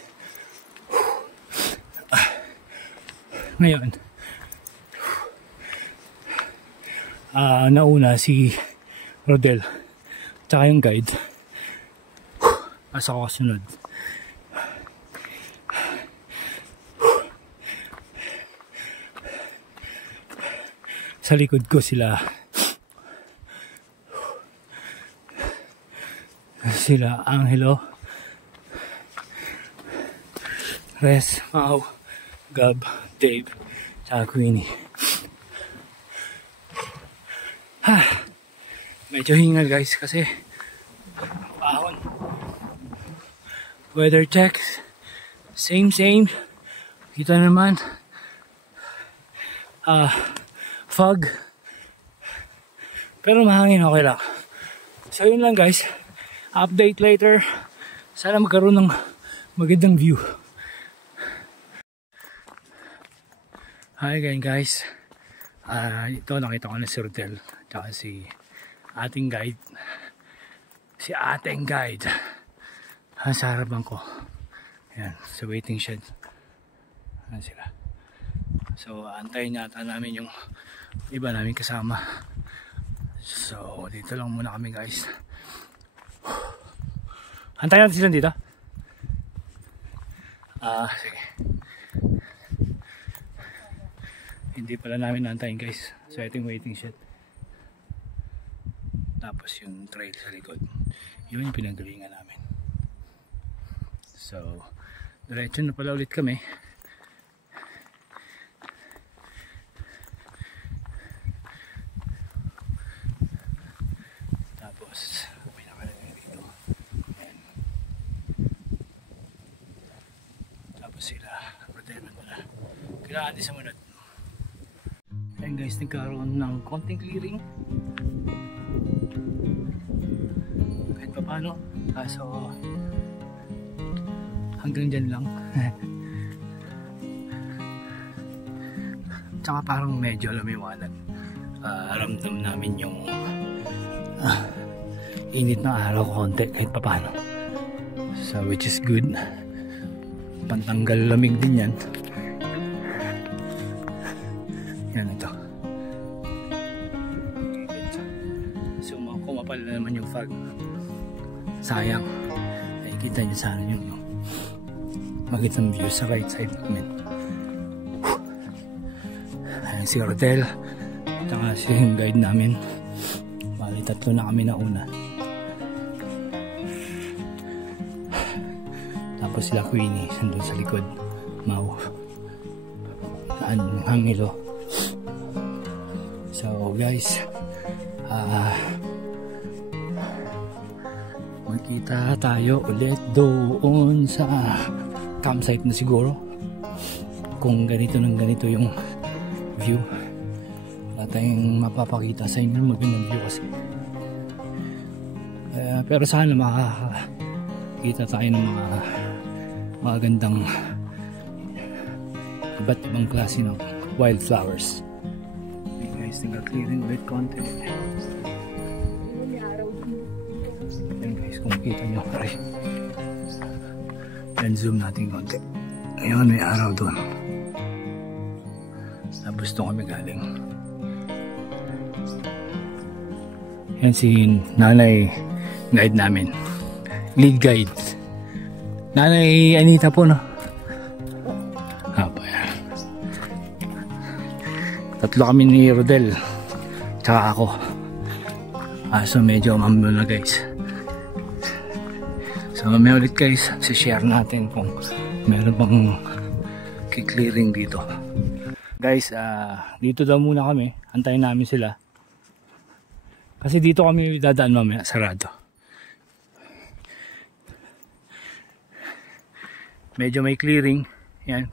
Ngayon nauna si Rodel tsaka yung guide. Asa ko kasunod. Sa likod ko sila Angelo, Res, Mau, Gab, Dave, tsaka Queenie. Medyo hingal guys kasi ahon. Weather checks, same. Kita naman fog, pero mahangin, okay lang. So yun lang guys, update later. Sana magkaroon ng magandang view. Hi again guys. Ito nakita ko na si Rodel tsaka si ating guide, sa harapan ko. Ayan, sa waiting shed. Ayan sila. So antayin yata namin yung iba namin kasama. So dito lang muna kami guys. Antayin natin sila dito. Sige. Hindi pala namin nantayin guys. So ito yung waiting shed. Tapos yung trail sa likod. Yun yung pinanggalingan namin. So diretso na pala ulit kami. May nakalagay dito. Ayan. Tapos sila roteman mo na. Kailangan din sa munod. Ayan guys, nagkaroon ng konting clearing. Kahit pa paano, kaso hanggang dyan lang. Tsaka parang medyo lumiwanag. Ramdam namin yung init ng araw konti kahit pa paano. So which is good. Pantanggal lamig din yan. Yan ito. So kumapal na naman yung fog. Sayang. Nakikita nyo sana yung magandang view sa right side namin. Ayan si Rodel. Tsaka si yung guide namin. Bali tatlo na kami na una. Tapos sila Queenie nandun sa likod. Mau. Angelo. So guys, magkita tayo ulit doon sa campsite na siguro. Kung ganito ng ganito yung view, wala tayong mapapakita sa inyo magandang view kasi. Pero sana makakita tayo ng mga magandang iba't ibang klase ng wildflowers. Okay guys, nag-clearing ulit konti. Yan guys, kung makita nyo. Yan, zoom natin konti. Ngayon may araw doon. Tapos doon kami galing. Yan si nanay guide namin. Lead guide. Nanay Anita po, no? Tatlo kami ni Rodel tsaka ako. So medyo umambol na guys. So mamaya ulit guys, share natin kung meron pang kiklearing dito. Guys, dito daw muna kami. Antayin namin sila. Kasi dito kami dadaan mamaya, sarado. Medyo may clearing. Yan.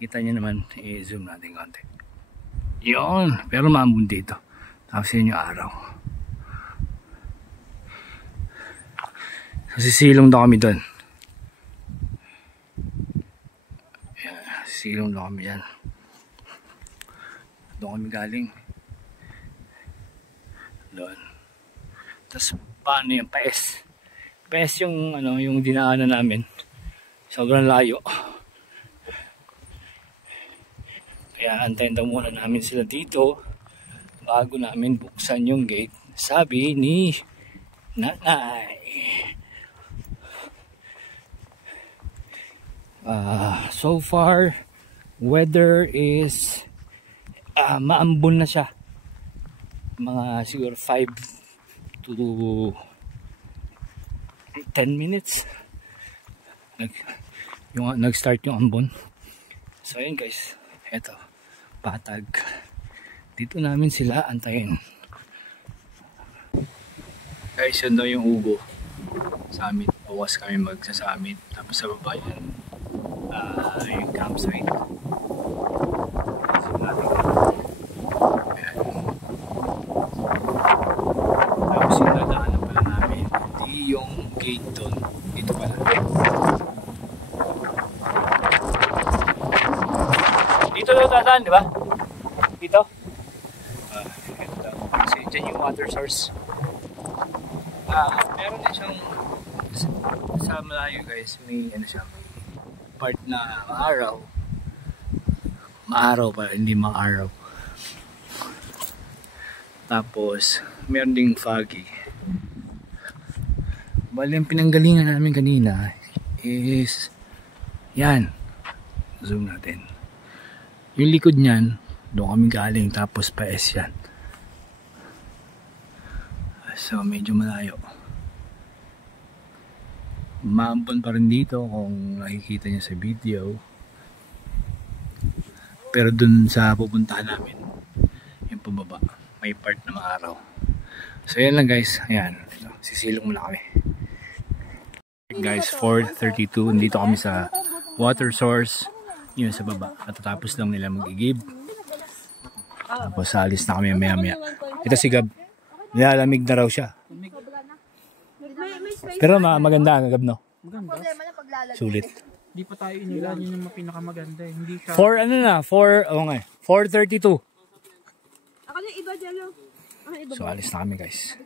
Kita nyo naman. I-zoom natin konti. Yun. Pero maambun dito. Tapos yun yung araw. So sisilong daw kami doon. Sisilong daw kami yan. Doon kami galing. Doon. Tapos paano yung paes? Paes yung ano, yung dinaanan namin. Sobrang layo. Kaya antayin daw muna namin sila dito bago namin buksan yung gate. Sabi ni nanay. So far, weather is maambon na siya. Mga siguro 5 to 10 minutes. Nag-start yung ambon. So yun guys, eto. Patag. Dito namin sila antayin. Guys, yun daw yung Ugo. Summit. Bawas kami magsa-summit. Tapos sa baba yan, yung campsite. So natin. Ayan. Tapos yung dadaanan pala namin. Di yung gate doon. Dito pala. Dito daw dadaan, di ba? Dito? Ito. Kasi dyan yung water source. Meron din siyang sa malayo guys, may ano siya, may part na maaraw pa, hindi maaraw. Tapos meron ding foggy. Bali ang pinanggalingan namin kanina is yan, zoom natin. Yung likod niyan, doon kami galing, tapos paes yan. So medyo malayo. Maambon pa rin dito kung nakikita niyo sa video. Pero dun sa pupuntahan namin, yung pababa, may part na maaraw. So yan lang guys, ayan, sisilong muna kami. Guys, 4:32, nandito kami sa water source, yun sa baba. Katatapos lang nila mag-igib. Tapos alis na kami maya-maya. Ito si Gab. Nilalamig na raw siya. May space. Pero maganda ang Gab, no? Maganda. Problema na paglalagay. Sulit. Hindi pa tayo inilan, yun yung pinakamaganda. Hindi ka... 4:32. Ako na iba dyan. So alis na kami guys.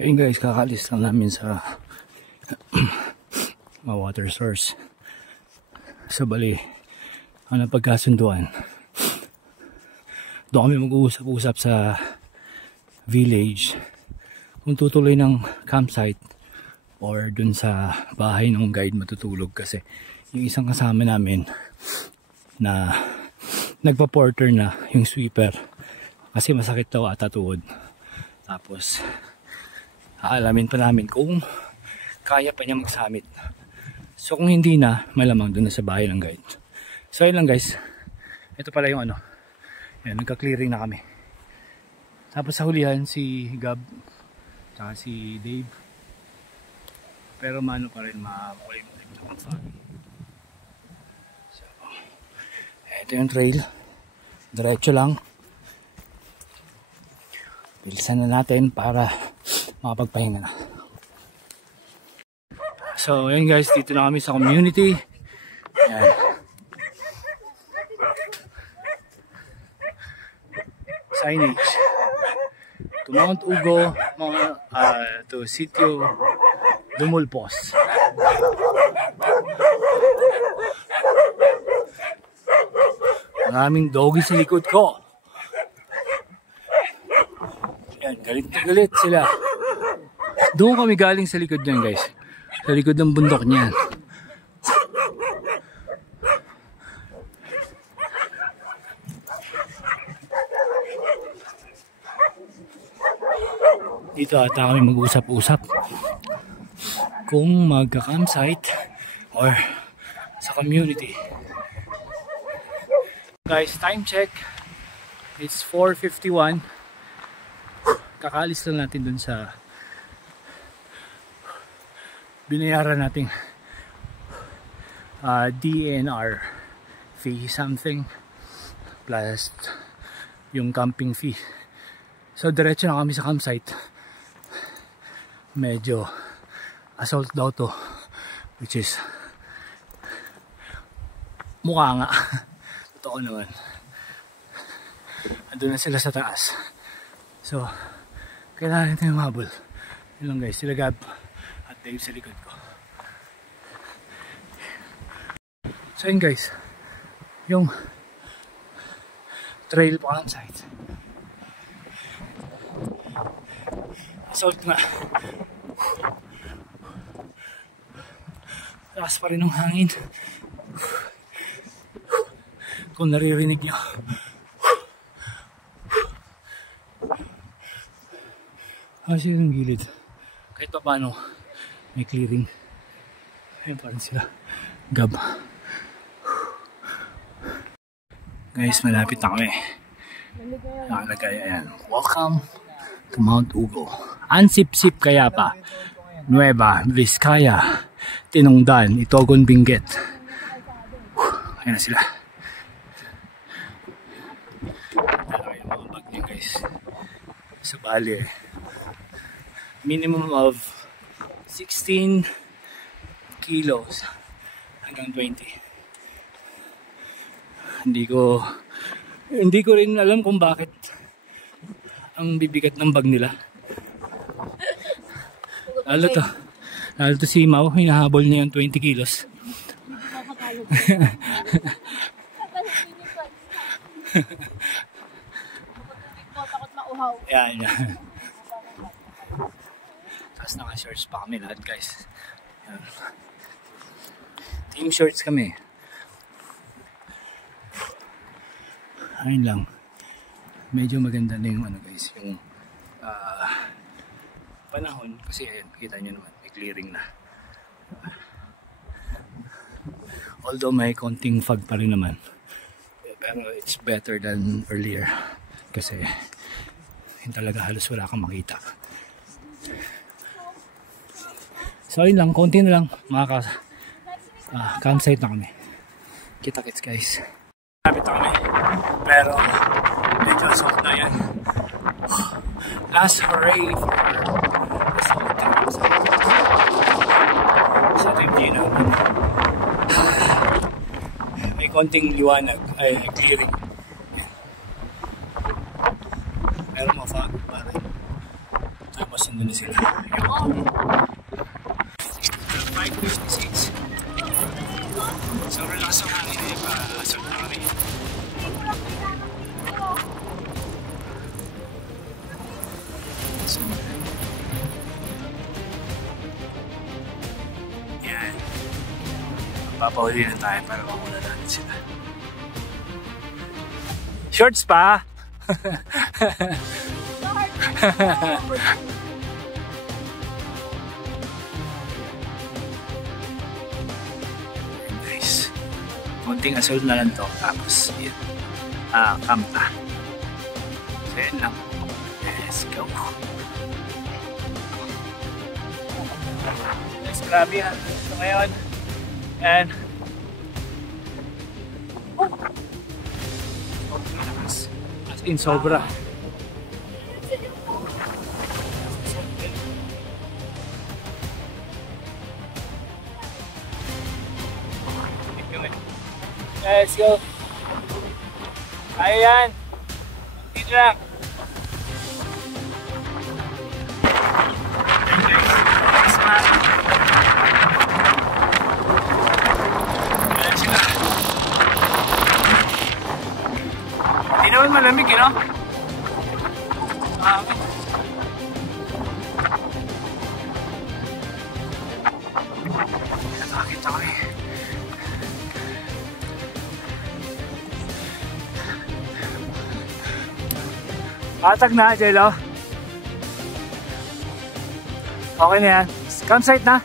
Ayun guys, kakaalis lang namin sa mga water source. So bali, ang napagkasunduan, doon kami mag-uusap-usap sa village kung tutuloy ng campsite or dun sa bahay ng guide matutulog, kasi yung isang kasama namin na nagpa-porter na, yung sweeper, kasi masakit daw ata tuhod. Tapos aalamin pa namin kung kaya pa niya mag-summit. So kung hindi na, malamang dun na sa bahay ng guide. So yun lang guys, ito pala yung ano, yan, nagka-clearing na kami. Tapos sa hulihan si Gab tsaka si Dave, pero mano pa rin, makulim-kulim na kung saan. So ito yung trail, diretso lang. Bilisan na natin para makapagpahinga na. So yun guys, dito na kami sa community. Yan. Signage to Mount Ugo, to Sitio Dumulpos. Maraming doggy sa likod ko. Yan, galit na galit sila. Doon kami galing sa likod niyan guys. Sa likod ng bundok niyan. Dito ata kami mag-usap-usap kung magka-campsite or sa community. Guys, time check. It's 4:51. Kakaalis lang natin dun sa binayaran nating DNR fee something plus yung camping fee. So diretso na kami sa campsite. Medyo assault daw to, which is mukha nga. Totoo naman. Andun na sila sa taas. So kailangan natin humabol. Yun lang guys, sila Gab at Dave sa likod ko. So yun guys, yung trail pa campsite. Assault nga. Lakas pa rin ng hangin. Kung naririnig nyo. Kasi yung gilid, kahit pa paano may clearing. Ayun pa rin sila Gab. Guys, malapit na kami. Nakalagay, ayan, welcome to Mount Ugo. Ansip-sip kaya pa, Nueva Vizcaya, Tinongdan, Itogon, Benguet. Ayan na sila. Ayan yung mga bag niya guys. Sa bali, minimum of 16 kilos hanggang 20. Hindi ko rin alam kung bakit ang bibigat ng bag nila. Lalo to si Mau, hinahabol niya yung 20 kilos. Yan. Tapos naka-shorts pa kami lahat guys. Yan. Team shorts kami. Ayun lang. Medyo maganda na yung ano guys, yung panahon, kasi ayun, kita nyo naman, may clearing na. Although may konting fog pa rin naman, pero it's better than earlier kasi yun talaga, halos wala kang makita. So ayun lang, konti na lang campsite na kami. Kita-kits guys. Lapit na kami, pero medyo assault na yan. last hooray for sa review namin. May konting liwanag, ay clearing. Pero mafag pa rin. Tapos nandun na sila. 5:56. Sobrang lakas ang hangin eh. Pasok na kami. Yan. Papahuli na tayo para makuna natin sila. Shorts pa! Nice. Konting asol na lang to. Tapos yun. Kampa. So yun lang. Let's go. Let's grab yan. So ngayon. And as in sobra. Let's go. Ayan. Dito lang. Ayan sila. Hindi naman malamig, no? Nakakita ko eh. Patag na, Jello. Okay na yan. Campsite na.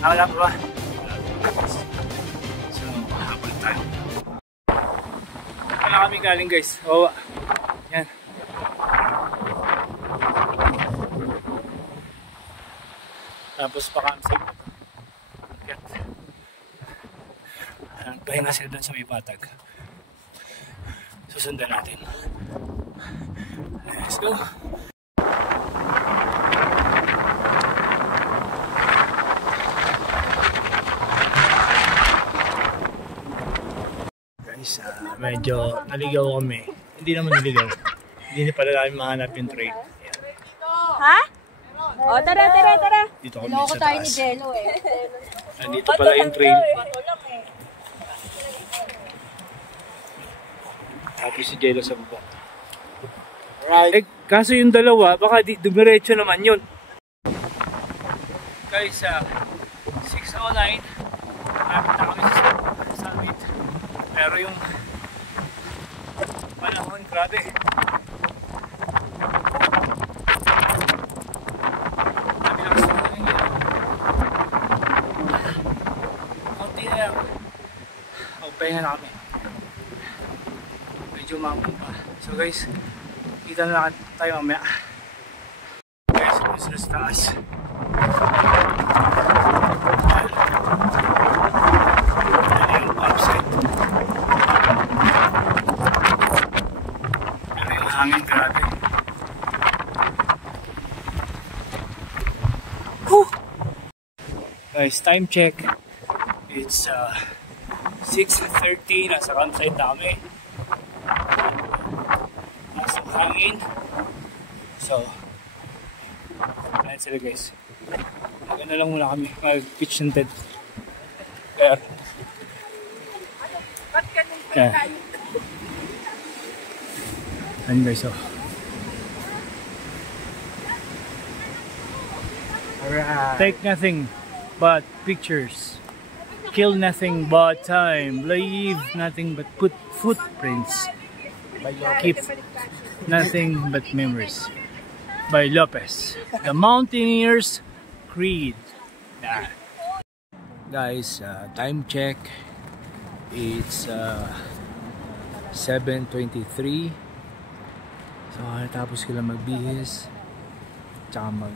Wala pa ba? So, habol tayo. Wala kami galing guys. Oo. Yan. Tapos pa campsite. Yan. Pahinga sila doon sa may patag. Susundan natin. Let's go. Guys, medyo naligaw kami. Hindi naman naligaw. Hindi pala namin mahanap yung trail. Ha? O, tara. Dito kami sa taas. Ni Jello eh. Nandito pala yung trail. Tapos si Jello sa baba. Right. Eh, kaso yung dalawa, baka dumiretso naman yun. Guys, 6:09. Malapit na kami sa summit. Pero yung panahon, grabe. Sabi lang sa mga yun. Kunti na lang. Magpahinga na kami. Medyo umabot pa. So guys, kita na lang tayo mamaya. Guys, gusto na sa taas. Ano yung upside? Ano yung hangin, grabe. Whew! Guys, time check. It's 6:30. Nasa campsite na kami. Hangin. So, ayan sila guys. Maganda lang muna kami. Mag-pitch ng tent. Kaya, ayan guys, so. Take nothing but pictures. Kill nothing but time. Leave nothing but footprints. Keep nothing but memories. By Lopez. The Mountaineer's Creed. Guys, time check. It's 7:23. So, natapos ko lang magbihis. Tsaka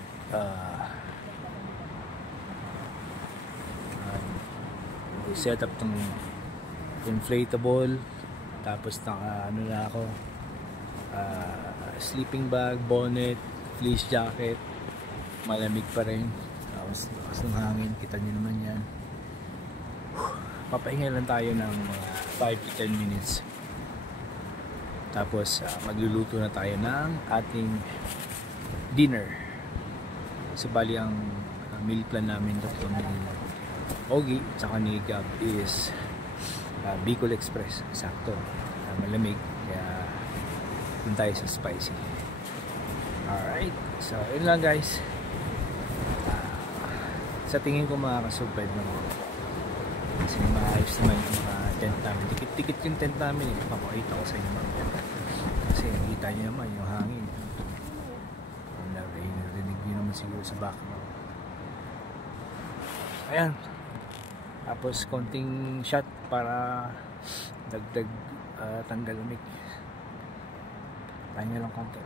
set up tong inflatable. Tapos ano na ako, sleeping bag, bonnet, fleece jacket. Malamig pa rin. Tapos lakas ng hangin, kita nyo naman yan. Papahinga lang tayo ng mga 5 to 10 minutes. Tapos magluluto na tayo ng ating dinner. So bali ang meal plan namin dito ni Ogie tsaka ni Gab is Bicol Express. Sakto, malamig, kaya dun tayo sa spicy. Alright, so yun lang guys. Sa tingin ko makakasurvive naman kasi maayos naman yung mga tent namin. Dikit-dikit yung tent namin, papakita ko sa inyo mamaya kasi nakita nyo naman yung hangin. Narinig nyo naman siguro sa background. Ayan, tapos konting shot para dagdag tanggal lamig. Tayo lang konti.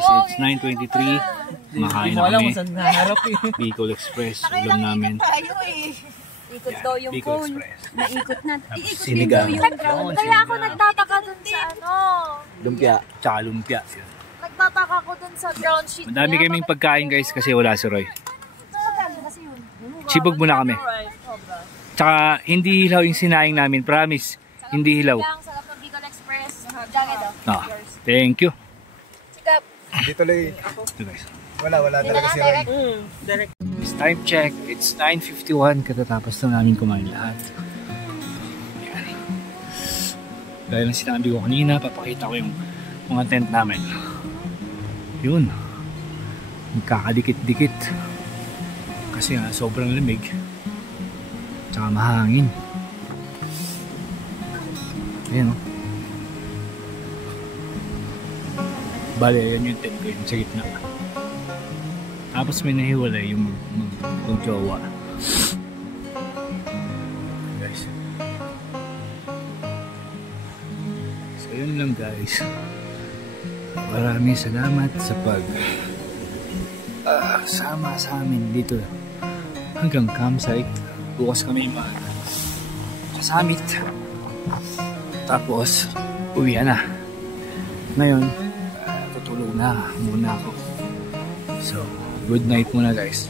It's 9:23. Makain na kami. Bicol Express, ulam namin. Ikot daw yung Bicol phone. Express. Naikot na. Iikot din Sinigang. daw yung ground. Kaya ako nagtataka dun sa ano. Lumpia. Tsaka lumpia. Nagtataka ko dun sa ground sheet. Madami kaming pagkain guys kasi wala si Roy. Kasi yun. Sibog muna kami. Tsaka hindi hilaw yung sinaing namin. Promise. Hindi hilaw. Sarap ng Bicol Express. Jacket oh. Thank you. Sikap. Hindi tuloy. Ito guys. Wala talaga si Ron. It's time check. It's 9:51. Katatapos na namin kumain lahat. Yan. Dahil ang sinabi ko kanina, papakita ko yung mga tent namin. Yun. Magkakadikit-dikit. Kasi nga, sobrang lamig. Tsaka mahangin. Ayan o. Bale, ayan yung tent ko yung sa gitna. Tapos may nahiwalay yung mag-jowa. Guys. So yun lang guys. Maraming salamat sa sama sa amin dito hanggang campsite. Bukas kami kasamit. Tapos uwian na. Ngayon tutulog na muna ako. So good night muna guys.